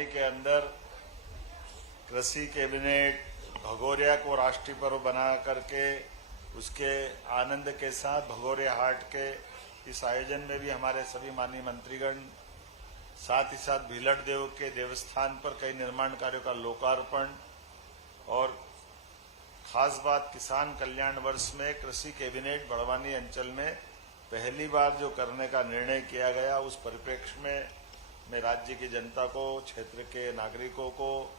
बड़वानी के अंदर कृषि कैबिनेट भगोरिया को राष्ट्रीय पर्व बना करके उसके आनंद के साथ भगोरिया हाट के इस आयोजन में भी हमारे सभी माननीय मंत्रीगण, साथ ही साथ भीलट देव के देवस्थान पर कई निर्माण कार्यों का लोकार्पण और खास बात किसान कल्याण वर्ष में कृषि कैबिनेट बड़वानी अंचल में पहली बार जो करने का निर्णय किया गया, उस परिप्रेक्ष्य में मैं राज्य की जनता को, क्षेत्र के नागरिकों को,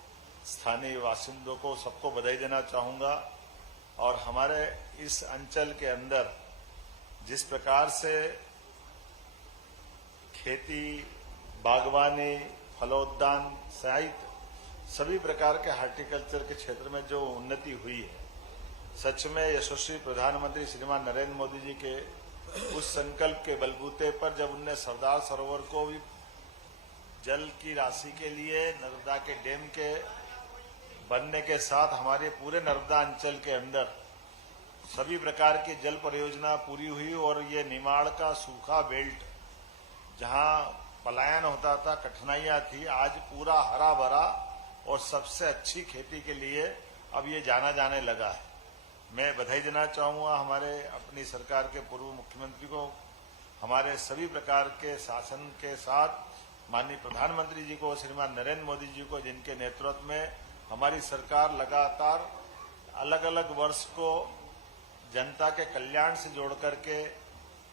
स्थानीय बासिंदों को सबको बधाई देना चाहूंगा। और हमारे इस अंचल के अंदर जिस प्रकार से खेती, बागवानी, फलोद्यान सहित सभी प्रकार के हार्टिकल्चर के क्षेत्र में जो उन्नति हुई है, सच में यशस्वी प्रधानमंत्री श्रीमान नरेंद्र मोदी जी के उस संकल्प के बलबूते पर जब उनने सरदार सरोवर को भी जल की राशि के लिए नर्मदा के डैम के बनने के साथ हमारे पूरे नर्मदा अंचल के अंदर सभी प्रकार की जल परियोजना पूरी हुई और ये निमाड़ का सूखा बेल्ट जहां पलायन होता था, कठिनाइयां थी, आज पूरा हरा भरा और सबसे अच्छी खेती के लिए अब ये जाना जाने लगा है। मैं बधाई देना चाहूंगा हमारे अपनी सरकार के पूर्व मुख्यमंत्री को, हमारे सभी प्रकार के शासन के साथ माननीय प्रधानमंत्री जी को, श्रीमान नरेंद्र मोदी जी को, जिनके नेतृत्व में हमारी सरकार लगातार अलग अलग वर्ष को जनता के कल्याण से जोड़ करके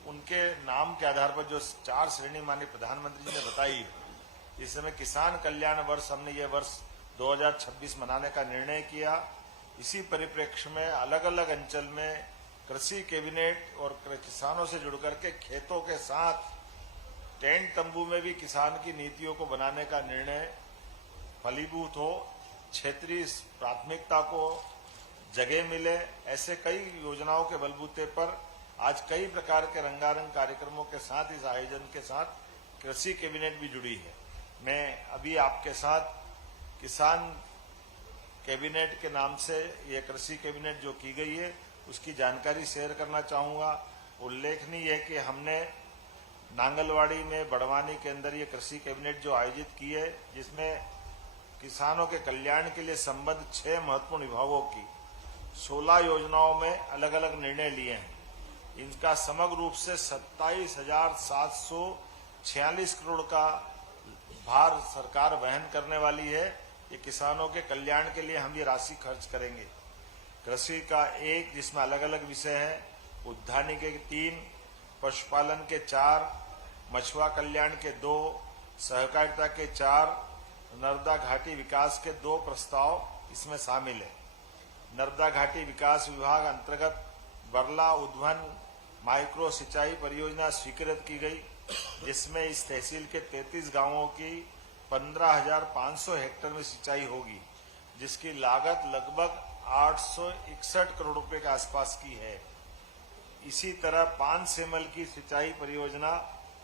उनके नाम के आधार पर जो 4 श्रेणी माननीय प्रधानमंत्री जी ने बताई, इस समय किसान कल्याण वर्ष हमने ये वर्ष 2026 मनाने का निर्णय किया। इसी परिप्रेक्ष्य में अलग अलग अंचल में कृषि कैबिनेट और किसानों से जुड़ करके खेतों के साथ टेंट तंबू में भी किसान की नीतियों को बनाने का निर्णय फलीभूत हो, क्षेत्रीय प्राथमिकता को जगह मिले, ऐसे कई योजनाओं के बलबूते पर आज कई प्रकार के रंगारंग कार्यक्रमों के साथ इस आयोजन के साथ कृषि कैबिनेट भी जुड़ी है। मैं अभी आपके साथ किसान कैबिनेट के नाम से ये कृषि कैबिनेट जो की गई है उसकी जानकारी शेयर करना चाहूंगा। उल्लेखनीय है कि हमने नांगलवाड़ी में बड़वानी के अंदर ये कृषि कैबिनेट जो आयोजित की है, जिसमें किसानों के कल्याण के लिए संबद्ध 6 महत्वपूर्ण विभागों की 16 योजनाओं में अलग अलग निर्णय लिए हैं। इनका समग्र रूप से 27,746 करोड़ का भार सरकार वहन करने वाली है। ये किसानों के कल्याण के लिए हम ये राशि खर्च करेंगे। कृषि का 1, जिसमें अलग अलग विषय हैं, उद्यानिकी के 3, पशुपालन के 4, मछुआ कल्याण के 2, सहकारिता के 4, नर्मदा घाटी विकास के 2 प्रस्ताव इसमें शामिल है। नर्मदा घाटी विकास विभाग अंतर्गत बरला उद्वन माइक्रो सिंचाई परियोजना स्वीकृत की गई, जिसमें इस तहसील के 33 गांवों की 15,500 हेक्टेयर में सिंचाई होगी, जिसकी लागत लगभग 861 करोड़ रुपए के आसपास की है। इसी तरह 5 सेमल की सिंचाई परियोजना,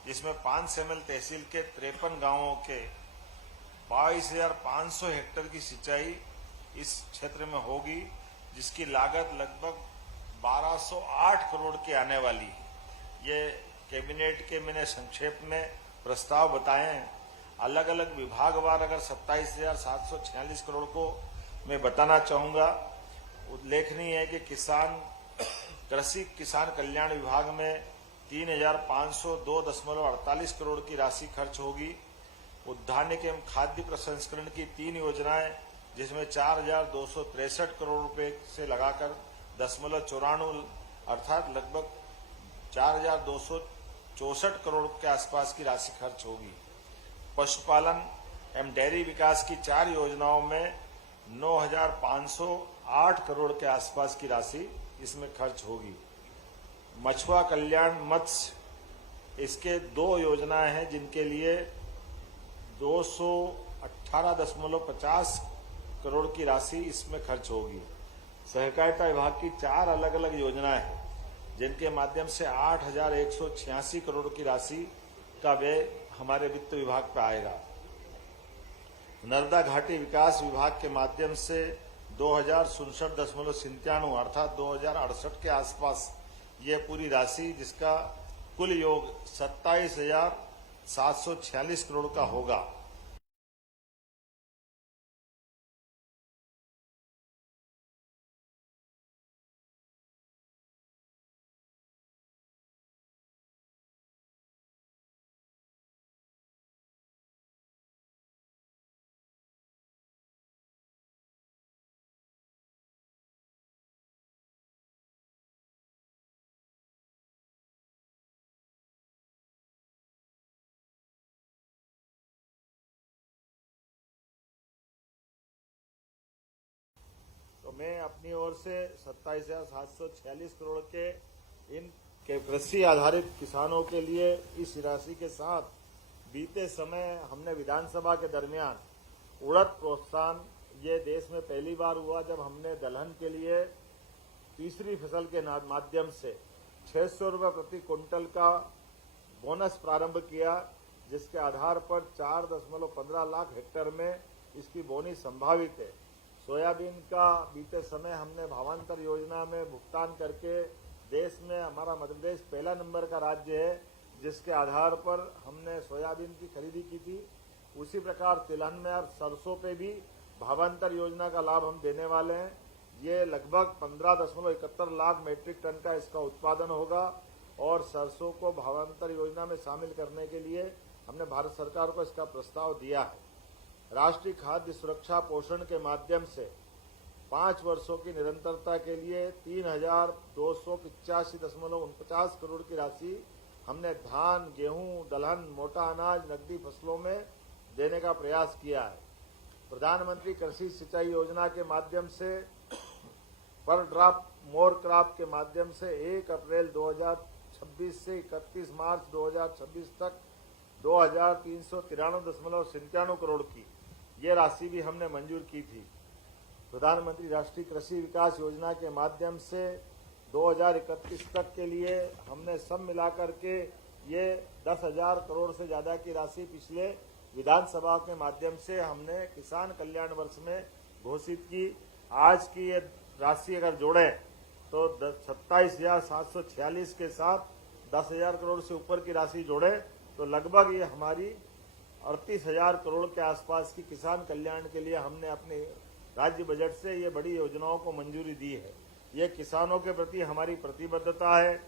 जिसमें 5 सेमल तहसील के 53 गांवों के 22,500 हेक्टेयर की सिंचाई इस क्षेत्र में होगी, जिसकी लागत लगभग 1208 करोड़ की आने वाली है। ये कैबिनेट के मैंने संक्षेप में प्रस्ताव बताए हैं। अलग अलग विभागवार अगर 27,746 करोड़ को मैं बताना चाहूंगा। उल्लेखनीय है कि कृषि किसान कल्याण विभाग में 3,502.48 करोड़ की राशि खर्च होगी। उद्यानिकी एवं खाद्य प्रसंस्करण की 3 योजनाएं, जिसमें 4,263 करोड़ रुपए से लगाकर 0.94 अर्थात लगभग 4,264 करोड़ के आसपास की राशि खर्च होगी। पशुपालन एवं डेयरी विकास की 4 योजनाओं में 9,508 करोड़ के आसपास की राशि इसमें खर्च होगी। मछुआ कल्याण मत्स्य, इसके 2 योजनाएं हैं, जिनके लिए 218.50 करोड़ की राशि इसमें खर्च होगी। सहकारिता विभाग की 4 अलग अलग योजनाएं हैं, जिनके माध्यम से 8,186 करोड़ की राशि का व्यय हमारे वित्त विभाग पर आएगा। नर्मदा घाटी विकास विभाग के माध्यम से 2,067.97 अर्थात 2,068 के आसपास ये पूरी राशि, जिसका कुल योग 27,746 करोड़ का होगा। मैं अपनी ओर से 27,746 करोड़ के इन कृषि आधारित किसानों के लिए इस राशि के साथ बीते समय हमने विधानसभा के दरमियान उड़द प्रोत्साहन, ये देश में पहली बार हुआ जब हमने दलहन के लिए तीसरी फसल के माध्यम से 600 रुपये प्रति क्विंटल का बोनस प्रारंभ किया, जिसके आधार पर 4.15 लाख हेक्टेयर में इसकी बोनी संभावित है। सोयाबीन का बीते समय हमने भावांतर योजना में भुगतान करके देश में हमारा मध्य प्रदेश पहला नंबर का राज्य है, जिसके आधार पर हमने सोयाबीन की खरीदी की थी। उसी प्रकार तिलहन में अब सरसों पे भी भावांतर योजना का लाभ हम देने वाले हैं। ये लगभग 15.71 लाख मीट्रिक टन का इसका उत्पादन होगा और सरसों को भावांतर योजना में शामिल करने के लिए हमने भारत सरकार को इसका प्रस्ताव दिया है। राष्ट्रीय खाद्य सुरक्षा पोषण के माध्यम से 5 वर्षों की निरंतरता के लिए 3,285.49 करोड़ की राशि हमने धान, गेहूं, दलहन, मोटा अनाज, नकदी फसलों में देने का प्रयास किया है। प्रधानमंत्री कृषि सिंचाई योजना के माध्यम से पर ड्रॉप मोर क्रॉप के माध्यम से 1 अप्रैल 2026 से 31 मार्च 2026 तक 2,393.97 करोड़ की ये राशि भी हमने मंजूर की थी। प्रधानमंत्री राष्ट्रीय कृषि विकास योजना के माध्यम से 2031 तक के लिए हमने सब मिलाकर के ये 10,000 करोड़ से ज्यादा की राशि पिछले विधानसभा के माध्यम से हमने किसान कल्याण वर्ष में घोषित की। आज की ये राशि अगर जोड़े तो 27,746 के साथ 10,000 करोड़ से ऊपर की राशि जोड़े तो लगभग ये हमारी 38,000 करोड़ के आसपास की किसान कल्याण के लिए हमने अपने राज्य बजट से ये बड़ी योजनाओं को मंजूरी दी है। ये किसानों के प्रति हमारी प्रतिबद्धता है,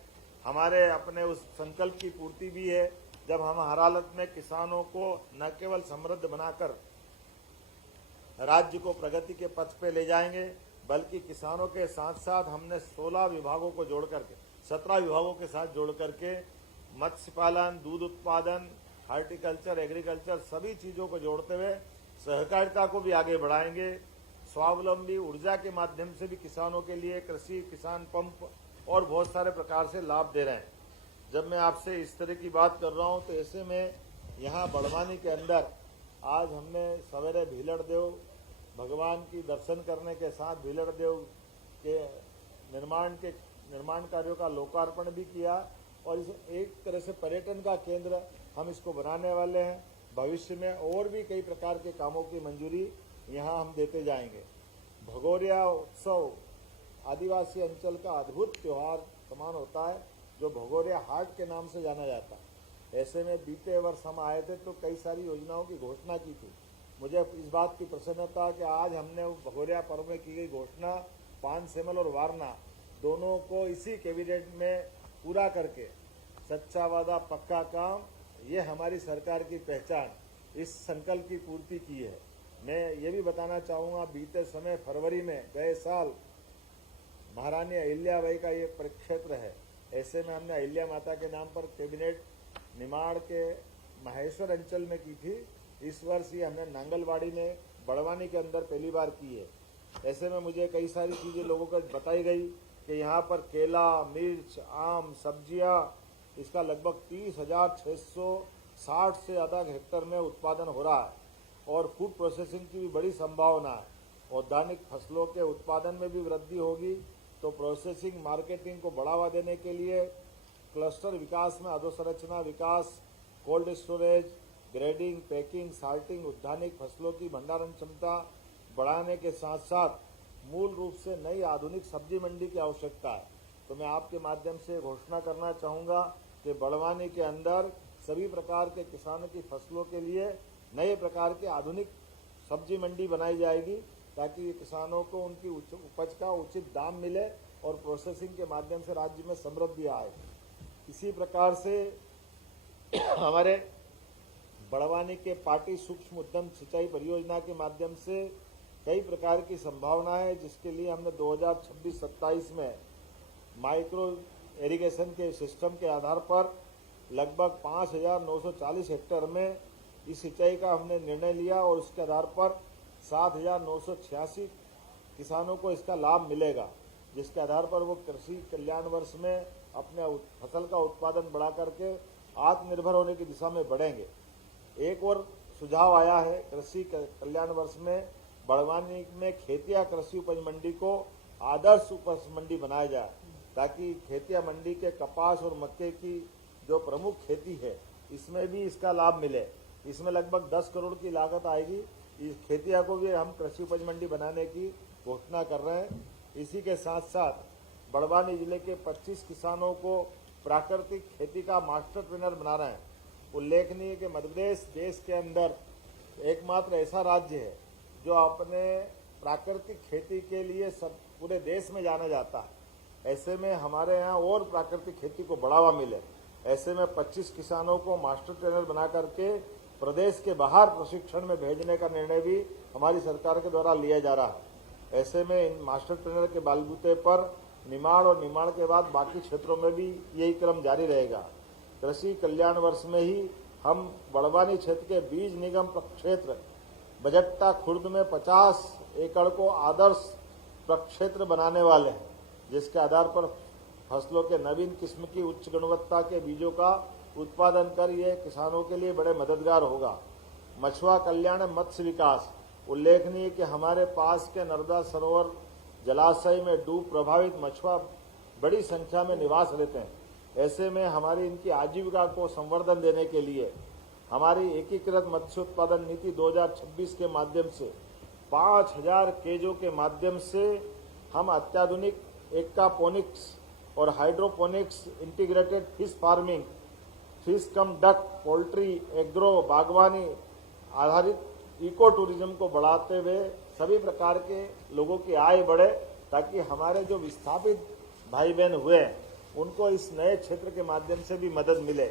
हमारे अपने उस संकल्प की पूर्ति भी है जब हम हर हालत में किसानों को न केवल समृद्ध बनाकर राज्य को प्रगति के पथ पे ले जाएंगे, बल्कि किसानों के साथ साथ हमने 16 विभागों को जोड़ करके 17 विभागों के साथ जोड़ करके मत्स्य पालन, दूध उत्पादन, हार्टिकल्चर, एग्रीकल्चर सभी चीजों को जोड़ते हुए सहकारिता को भी आगे बढ़ाएंगे। स्वावलंबी ऊर्जा के माध्यम से भी किसानों के लिए कृषि किसान पंप और बहुत सारे प्रकार से लाभ दे रहे हैं। जब मैं आपसे इस तरह की बात कर रहा हूं तो ऐसे में यहाँ बड़वानी के अंदर आज हमने सवेरे भीलड़ देव भगवान की दर्शन करने के साथ भीलड़ देव के निर्माण कार्यों का लोकार्पण भी किया और इसे एक तरह से पर्यटन का केंद्र हम इसको बनाने वाले हैं। भविष्य में और भी कई प्रकार के कामों की मंजूरी यहाँ हम देते जाएंगे। भगोरिया उत्सव आदिवासी अंचल का अद्भुत त्योहार समान होता है जो भगोरिया हाट के नाम से जाना जाता है। ऐसे में बीते वर्ष हम आए थे तो कई सारी योजनाओं की घोषणा की थी। मुझे इस बात की प्रसन्नता कि आज हमने भगोरिया पर्व में की गई घोषणा पान सेमल और वारना दोनों को इसी कैबिनेट में पूरा करके सच्चा वादा पक्का काम, ये हमारी सरकार की पहचान, इस संकल्प की पूर्ति की है। मैं ये भी बताना चाहूँगा बीते समय फरवरी में गए साल महारानी अहिल्याबाई का ये परिक्षेत्र है। ऐसे में हमने अहिल्या माता के नाम पर कैबिनेट निमाड़ के महेश्वर अंचल में की थी। इस वर्ष ये हमने नांगलवाड़ी में बड़वानी के अंदर पहली बार की है। ऐसे में मुझे कई सारी चीजें लोगों को बताई गई कि यहाँ पर केला, मिर्च, आम, सब्जियां इसका लगभग 30,660 से ज्यादा हेक्टेयर में उत्पादन हो रहा है और फूड प्रोसेसिंग की भी बड़ी संभावना है। औद्यानिक फसलों के उत्पादन में भी वृद्धि होगी तो प्रोसेसिंग मार्केटिंग को बढ़ावा देने के लिए क्लस्टर विकास में अधोसंरचना विकास, cold storage, grading, packing, salting, औद्यानिक फसलों की भंडारण क्षमता बढ़ाने के साथ साथ मूल रूप से नई आधुनिक सब्जी मंडी की आवश्यकता है। तो मैं आपके माध्यम से घोषणा करना चाहूँगा कि बड़वानी के अंदर सभी प्रकार के किसानों की फसलों के लिए नए प्रकार के आधुनिक सब्जी मंडी बनाई जाएगी ताकि किसानों को उनकी उपज का उचित दाम मिले और प्रोसेसिंग के माध्यम से राज्य में समृद्धि आए। इसी प्रकार से हमारे बड़वानी के पाटी सूक्ष्म उद्यम सिंचाई परियोजना के माध्यम से कई प्रकार की संभावना है, जिसके लिए हमने 2026-27 में माइक्रो इरिगेशन के सिस्टम के आधार पर लगभग 5,940 हेक्टेयर में इस सिंचाई का हमने निर्णय लिया और उसके आधार पर 7,986 किसानों को इसका लाभ मिलेगा, जिसके आधार पर वो कृषि कल्याण वर्ष में अपने फसल का उत्पादन बढ़ा करके आत्मनिर्भर होने की दिशा में बढ़ेंगे। एक और सुझाव आया है, कृषि कल्याण वर्ष में बड़वानी में खेतिया कृषि उपज मंडी को आदर्श उपज मंडी बनाया जाए, ताकि खेतिया मंडी के कपास और मक्के की जो प्रमुख खेती है इसमें भी इसका लाभ मिले। इसमें लगभग 10 करोड़ की लागत आएगी। इस खेतिया को भी हम कृषि उपज मंडी बनाने की घोषणा कर रहे हैं। इसी के साथ साथ बड़वानी जिले के 25 किसानों को प्राकृतिक खेती का मास्टर ट्रेनर बना रहे हैं। उल्लेखनीय कि मध्य प्रदेश देश के अंदर एकमात्र ऐसा राज्य है जो अपने प्राकृतिक खेती के लिए सब पूरे देश में जाना जाता है। ऐसे में हमारे यहाँ और प्राकृतिक खेती को बढ़ावा मिले, ऐसे में 25 किसानों को मास्टर ट्रेनर बना करके प्रदेश के बाहर प्रशिक्षण में भेजने का निर्णय भी हमारी सरकार के द्वारा लिया जा रहा है। ऐसे में इन मास्टर ट्रेनर के बलबूते पर निमाड़ और निमाड़ के बाद बाकी क्षेत्रों में भी यही क्रम जारी रहेगा। कृषि कल्याण वर्ष में ही हम बड़वानी क्षेत्र के बीज निगम प्रक्षेत्र बजट्टा खुर्द में 50 एकड़ को आदर्श प्रक्षेत्र बनाने वाले हैं, जिसके आधार पर फसलों के नवीन किस्म की उच्च गुणवत्ता के बीजों का उत्पादन कर ये किसानों के लिए बड़े मददगार होगा। मछुआ कल्याण मत्स्य विकास, उल्लेखनीय कि हमारे पास के नर्मदा सरोवर जलाशय में डूब प्रभावित मछुआ बड़ी संख्या में निवास रहते हैं। ऐसे में हमारी इनकी आजीविका को संवर्धन देने के लिए हमारी एकीकृत मत्स्य उत्पादन नीति 2026 के माध्यम से 5000 केजों के माध्यम से हम अत्याधुनिक एक्वापोनिक्स और hydroponics integrated fish farming, fish cum duck, poultry, agro, बागवानी आधारित इको टूरिज्म को बढ़ाते हुए सभी प्रकार के लोगों की आय बढ़े, ताकि हमारे जो विस्थापित भाई बहन हुए हैं उनको इस नए क्षेत्र के माध्यम से भी मदद मिले।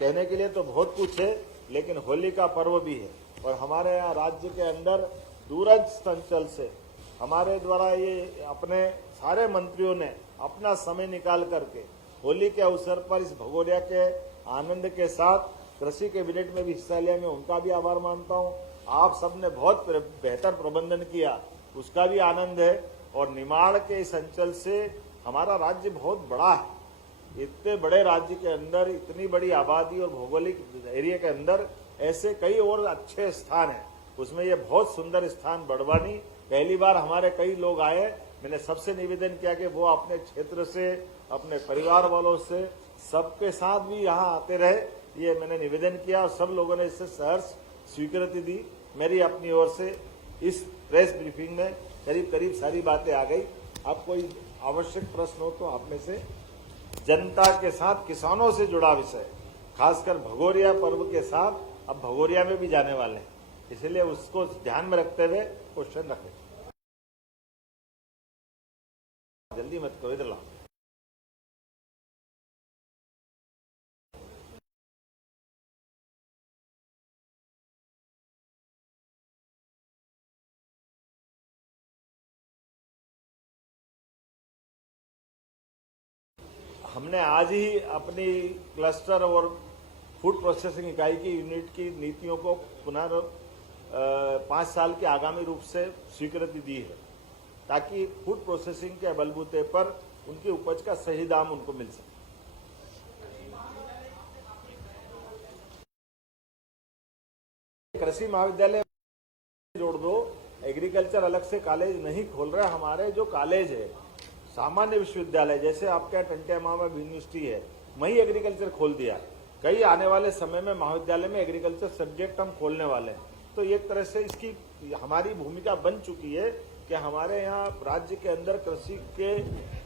कहने के लिए तो बहुत कुछ है, लेकिन होली का पर्व भी है और हमारे यहाँ राज्य के अंदर दूरस्थ अंचल से हमारे द्वारा ये अपने सारे मंत्रियों ने अपना समय निकाल करके होली के अवसर पर इस भगोरिया के आनंद के साथ कृषि कैबिनेट में भी हिस्सा लिया। मैं उनका भी आभार मानता हूँ। आप सबने बहुत बेहतर प्रबंधन किया, उसका भी आनंद है। और निमाड़ के इस अंचल से हमारा राज्य बहुत बड़ा है। इतने बड़े राज्य के अंदर इतनी बड़ी आबादी और भौगोलिक एरिया के अंदर ऐसे कई और अच्छे स्थान हैं, उसमें ये बहुत सुंदर स्थान बड़वानी। पहली बार हमारे कई लोग आए, मैंने सबसे निवेदन किया कि वो अपने क्षेत्र से, अपने परिवार वालों से, सबके साथ भी यहाँ आते रहे, ये मैंने निवेदन किया और सब लोगों ने इससे सहर्ष स्वीकृति दी। मेरी अपनी ओर से इस प्रेस ब्रीफिंग में करीब करीब सारी बातें आ गई। अब कोई आवश्यक प्रश्न हो तो आप में से, जनता के साथ किसानों से जुड़ा विषय, खासकर भगोरिया पर्व के साथ अब भगोरिया में भी जाने वाले हैं, इसलिए उसको ध्यान में रखते हुए क्वेश्चन रखें। जल्दी मत करो, इधर लाओ। हमने आज ही अपनी क्लस्टर और फूड प्रोसेसिंग इकाई की यूनिट की नीतियों को पुनः 5 साल के आगामी रूप से स्वीकृति दी है, ताकि फूड प्रोसेसिंग के बलबूते पर उनकी उपज का सही दाम उनको मिल सके। कृषि महाविद्यालय जोड़ दो, एग्रीकल्चर अलग से कॉलेज नहीं खोल रहे। हमारे जो कॉलेज है, सामान्य विश्वविद्यालय जैसे आपके टंटियामा में यूनिवर्सिटी है, वही एग्रीकल्चर खोल दिया। कई आने वाले समय में महाविद्यालय में एग्रीकल्चर सब्जेक्ट हम खोलने वाले हैं। तो एक तरह से इसकी हमारी भूमिका बन चुकी है कि हमारे यहाँ राज्य के अंदर कृषि के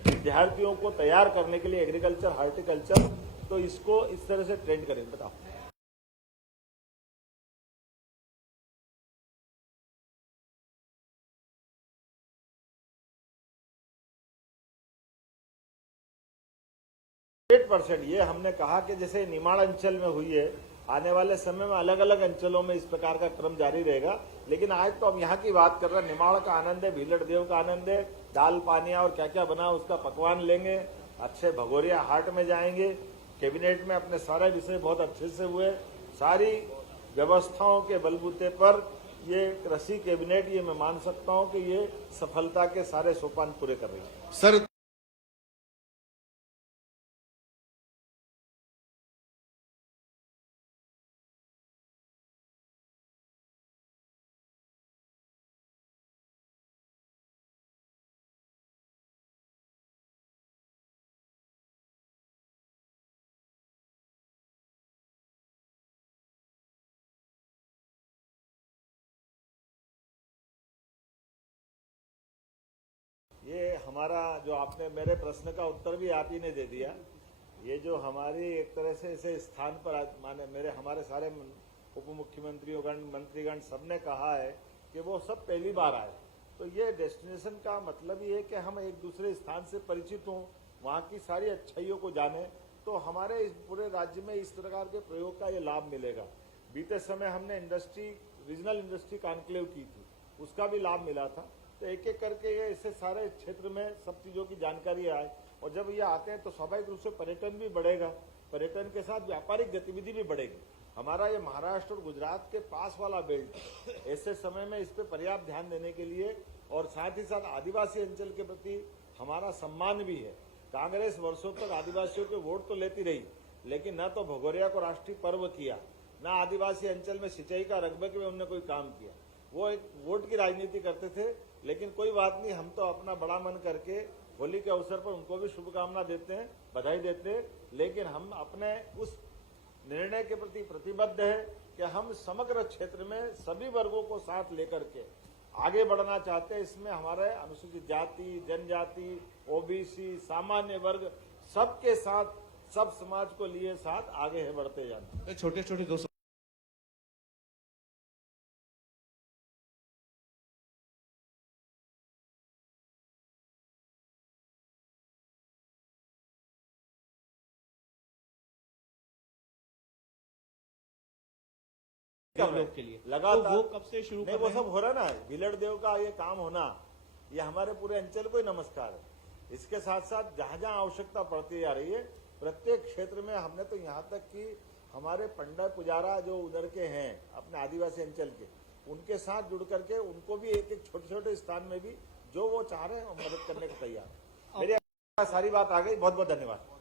विद्यार्थियों को तैयार करने के लिए एग्रीकल्चर, हार्टिकल्चर, तो इसको इस तरह से ट्रेंड करें। बताओ। %, ये हमने कहा कि जैसे निमाड़ अंचल में हुई है, आने वाले समय में अलग अलग अंचलों में इस प्रकार का क्रम जारी रहेगा। लेकिन आज तो हम यहाँ की बात कर रहे हैं। निमाड़ का आनंद है, भीलड़ देव का आनंद है, दाल पानिया और क्या क्या बना उसका पकवान लेंगे। अच्छे भगोरिया हाट में जाएंगे। कैबिनेट में अपने सारे विषय बहुत अच्छे से हुए। सारी व्यवस्थाओं के बलबूते पर ये कृषि कैबिनेट, ये मैं मान सकता हूं कि ये सफलता के सारे सोपान पूरे कर रही है। सर, ये हमारा जो आपने मेरे प्रश्न का उत्तर भी आप ही ने दे दिया। ये जो हमारी एक तरह से इसे स्थान पर माने हमारे सारे उप मुख्यमंत्रीगण, मंत्रीगण सबने कहा है कि वो सब पहली बार आए। तो ये डेस्टिनेशन का मतलब ये है कि हम एक दूसरे स्थान से परिचित हों, वहाँ की सारी अच्छाइयों को जाने, तो हमारे इस पूरे राज्य में इस प्रकार के प्रयोग का ये लाभ मिलेगा। बीते समय हमने रीजनल इंडस्ट्री कॉन्क्लेव की थी, उसका भी लाभ मिला था। तो एक एक करके ये इससे सारे क्षेत्र में सब चीजों की जानकारी आए, और जब ये आते हैं तो स्वाभाविक रूप से पर्यटन भी बढ़ेगा, पर्यटन के साथ व्यापारिक गतिविधि भी बढ़ेगी। हमारा ये महाराष्ट्र और गुजरात के पास वाला बेल्ट, ऐसे समय में इस पे पर्याप्त ध्यान देने के लिए, और साथ ही साथ आदिवासी अंचल के प्रति हमारा सम्मान भी है। कांग्रेस वर्षों तक आदिवासियों के वोट तो लेती रही, लेकिन न तो भगोरिया को राष्ट्रीय पर्व किया, न आदिवासी अंचल में सिंचाई का रकबे में उन्होंने कोई काम किया। वो एक वोट की राजनीति करते थे। लेकिन कोई बात नहीं, हम तो अपना बड़ा मन करके होली के अवसर पर उनको भी शुभकामना देते हैं, बधाई देते हैं। लेकिन हम अपने उस निर्णय के प्रति प्रतिबद्ध है कि हम समग्र क्षेत्र में सभी वर्गों को साथ लेकर के आगे बढ़ना चाहते हैं। इसमें हमारे अनुसूचित जाति, जनजाति, ओबीसी, सामान्य वर्ग, सबके साथ, सब समाज को लिए साथ आगे है बढ़ते जाना। छोटे छोटे दो लोग के लिए लगातार तो वो कब से शुरू कर वो सब हो रहा है ना। भीलड़ देव का ये काम होना, ये हमारे पूरे अंचल को ही नमस्कार है। इसके साथ साथ जहां जहां आवश्यकता पड़ती जा रही है, प्रत्येक क्षेत्र में हमने तो यहाँ तक कि हमारे पंडा पुजारा जो उधर के हैं अपने आदिवासी अंचल के, उनके साथ जुड़ करके उनको भी एक एक छोटे छोटे स्थान में भी जो वो चाह रहे हैं मदद करने को तैयार है। मेरी सारी बात आ गई। बहुत बहुत धन्यवाद।